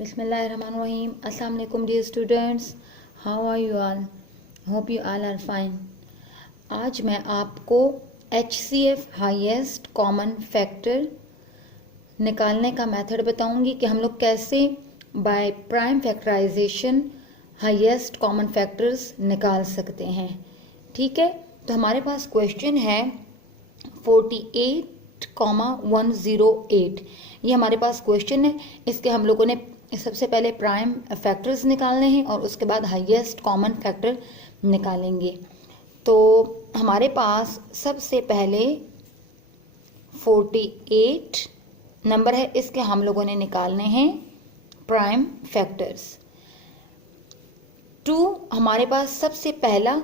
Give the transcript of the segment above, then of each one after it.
Bismillahirrahmanirrahim. Assalamu alaikum dear students. How are you all? Hope you all are fine. आज मैं आपको HCF highest common factor निकालने का method बताऊंगी कि हम लोग कैसे by prime factorization highest common factors निकाल सकते हैं। ठीक है, तो हमारे पास क्वेश्चन है 48,108। ये हमारे पास क्वेश्चन है। इसके हम लोगों ने सबसे पहले प्राइम फैक्टर्स निकालने हैं और उसके बाद हाईएस्ट कॉमन फैक्टर निकालेंगे। तो हमारे पास सबसे पहले 48 नंबर है, इसके हम लोगों ने निकालने हैं प्राइम फैक्टर्स। 2 हमारे पास सबसे पहला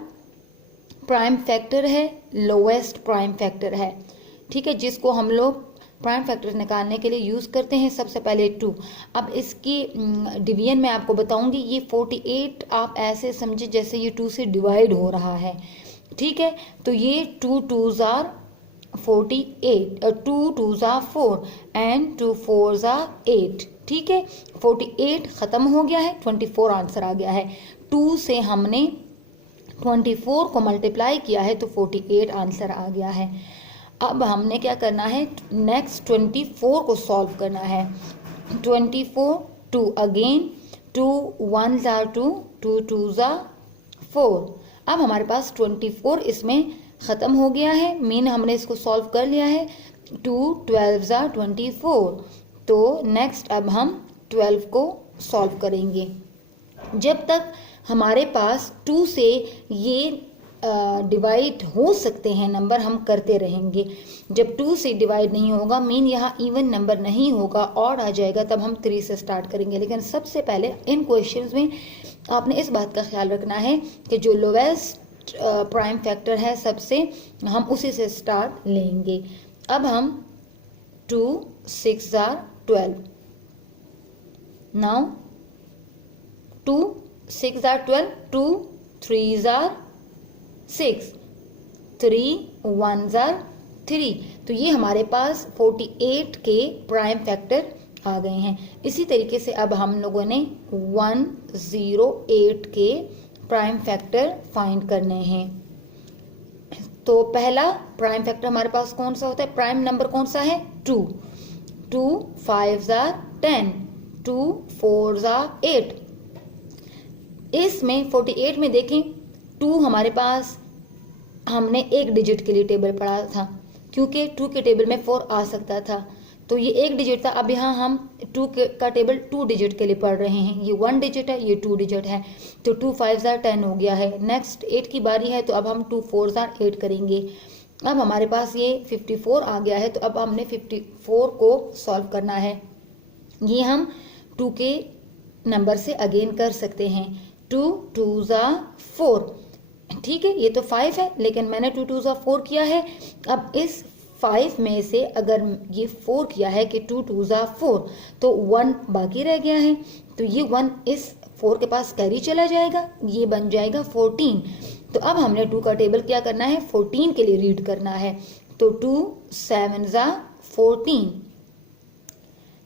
प्राइम फैक्टर है, लोएस्ट प्राइम फैक्टर है। ठीक है, जिसको हम लोग प्राइम फैक्टर निकालने के लिए यूज करते हैं। सबसे पहले 2। अब इसकी डिवीजन मैं आपको बताऊंगी। ये 48 आप ऐसे समझे जैसे ये 2 से डिवाइड हो रहा है। ठीक है, तो ये 2 2s are 48, 2 2s are 4 and 2 4s are 8। ठीक है, 48 खत्म हो गया है, 24 आंसर आ गया है। 2 से हमने 24 को मल्टीप्लाई किया है तो 48 आंसर आ गया है। अब हमने क्या करना है, नेक्स्ट 24 को सॉल्व करना है। 24 2 again, 2 1s are 2, 2 2s are 4। अब हमारे पास 24 इसमें खत्म हो गया है, मीन हमने इसको सॉल्व कर लिया है। 2 12s आर 24। तो नेक्स्ट अब हम 12 को सॉल्व करेंगे। जब तक हमारे पास 2 से ये डिवाइड हो सकते हैं नंबर, हम करते रहेंगे। जब 2 से डिवाइड नहीं होगा, मीन यहाँ इवन नंबर नहीं होगा, ऑड आ जाएगा, तब हम 3 से स्टार्ट करेंगे। लेकिन सबसे पहले इन क्वेश्चंस में आपने इस बात का ख्याल रखना है कि जो लोवेस्ट प्राइम फैक्टर है सबसे, हम उसी से स्टार्ट लेंगे। अब हम 2 6 are 12। Now 2 6 are 12, 2 3s are 6, 3 1s are 3। तो ये हमारे पास 48 के प्राइम फैक्टर आ गए हैं। इसी तरीके से अब हम लोगों ने 108 के प्राइम फैक्टर फाइंड करने हैं। तो पहला प्राइम फैक्टर हमारे पास कौन सा होता है, प्राइम नंबर कौन सा है, 2। 2 5s आर 10, 2 4s आर 8। इसमें 48 में देखें, 2 हमारे पास हमने एक डिजिट के लिए टेबल पढ़ा था, क्योंकि 2 के टेबल में 4 आ सकता था, तो ये एक डिजिट था। अब यहाँ हम 2 का टेबल 2 डिजिट के लिए पढ़ रहे हैं। ये 1 डिजिट है, ये 2 डिजिट है, तो 2 5s आर 10 हो गया है। नेक्स्ट 8 की बारी है, तो अब हम 2 4s आर 8 करेंगे। अब हमारे पास ये 54 आ गया है, तो अब हमने 54 को सॉल्व करना है। ये हम 2 के नंबर से अगेन कर सकते हैं। 2 2s आर 4। ठीक है, ये तो 5 है, लेकिन मैंने 2 2s आर 4 किया है। अब इस 5 में से अगर ये 4 किया है कि 2 2s आर 4, तो 1 बाकी रह गया है, तो ये 1 इस 4 के पास कैरी चला जाएगा, ये बन जाएगा 14। तो अब हमने 2 का टेबल क्या करना है, 14 के लिए रीड करना है। तो 2 7s आर 14।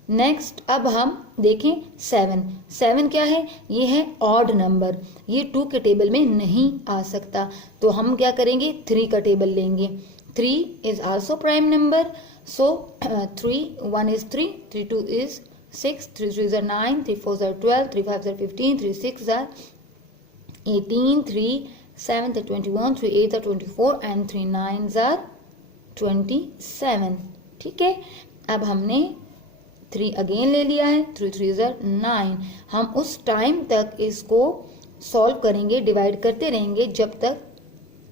नेक्स्ट अब हम देखें 7 क्या है, ये है ऑड नंबर, ये 2 के टेबल में नहीं आ सकता, तो हम क्या करेंगे, 3 का टेबल लेंगे। 3 is also prime number, so 3 1 is 3, 3 2 is 6, 3 3 are 9, 3 4 are 12, 3 5 are 15, 3 6 are 18, 3 7 are 21, 3 8 are 24 and 3 9 are 27। ठीक है, अब हमने 3 अगेन ले लिया है, 3 3 आर 9। हम उस टाइम तक इसको सॉल्व करेंगे, डिवाइड करते रहेंगे जब तक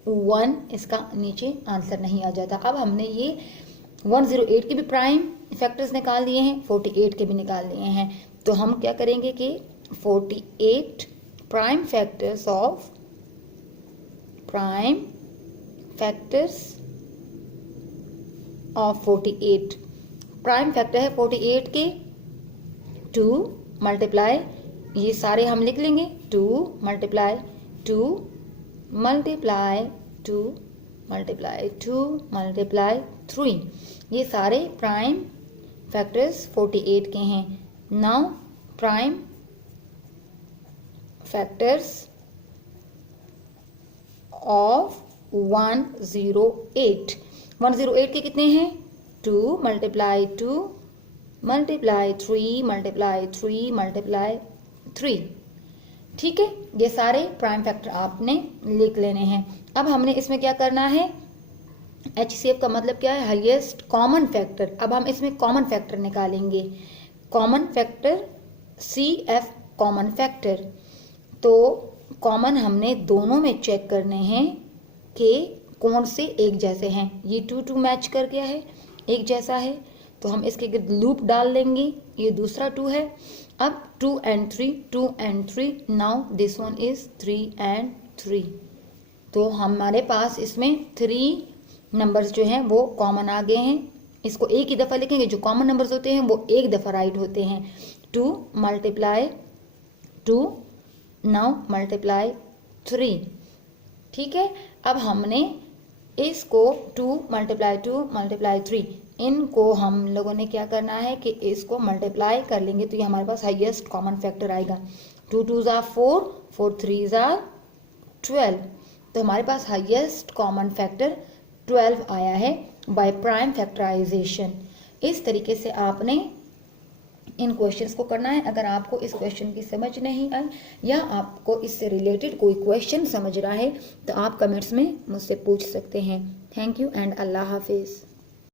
1 इसका नीचे आंसर नहीं आ जाता। अब हमने ये 108 के भी प्राइम फैक्टर्स निकाल लिए हैं, 48 के भी निकाल लिए हैं। तो हम क्या करेंगे कि 48 prime factors of 48 prime factor है 48 के 2 मल्टीप्लाई, ये सारे हम लिख लेंगे, 2 मल्टीप्लाई 2 मल्टीप्लाई 2 मल्टीप्लाई 2 मल्टीप्लाई 3। ये सारे प्राइम फैक्टर्स 48 के हैं। Now prime factors of 108। 108 के कितने हैं? 2 मल्टीप्लाई 2 मल्टीप्लाई 3 मल्टीप्लाई 3 मल्टीप्लाई 3। ठीक है, ये सारे प्राइम फैक्टर आपने लिख लेने हैं। अब हमने इसमें क्या करना है? HCF का मतलब क्या है? Highest common factor. अब हम इसमें कॉमन फैक्टर निकालेंगे। Common factor CF common factor. तो कॉमन हमने दोनों में चेक करने हैं कि कौन से एक जैसे हैं। ये 2 मैच कर गया है, एक जैसा है, तो हम इसके लूप डाल लेंगे। ये दूसरा 2 है। अब 2 and 3 now this one is 3 and 3। तो हमारे पास इसमें 3 नंबर्स जो हैं वो कॉमन आ गए हैं। इसको एक ही दफ़ा लिखेंगे। जो कॉमन नंबर्स होते हैं वो एक दफ़ा राइट होते हैं। 2 मल्टीप्लाई 2 नाउ मल्टीप्लाई 3। ठीक है, अब हमने इसको 2 मल्टीप्लाई 2 मल्टीप्लाई 3, इनको हम लोगों ने क्या करना है कि इसको मल्टीप्लाई कर लेंगे तो ये हमारे पास हाईएस्ट कॉमन फैक्टर आएगा। 2 2s are 4, 4 3s are 12। तो हमारे पास हाईएस्ट कॉमन फैक्टर 12 आया है बाय प्राइम फैक्टराइजेशन। इस तरीके से आपने इन क्वेश्चंस को करना है। अगर आपको इस क्वेश्चन की समझ नहीं आई या आपको इससे रिलेटेड कोई क्वेश्चन समझ रहा है तो आप कमेंट्स में मुझसे पूछ सकते हैं। थैंक यू एंड अल्लाह हाफिज़।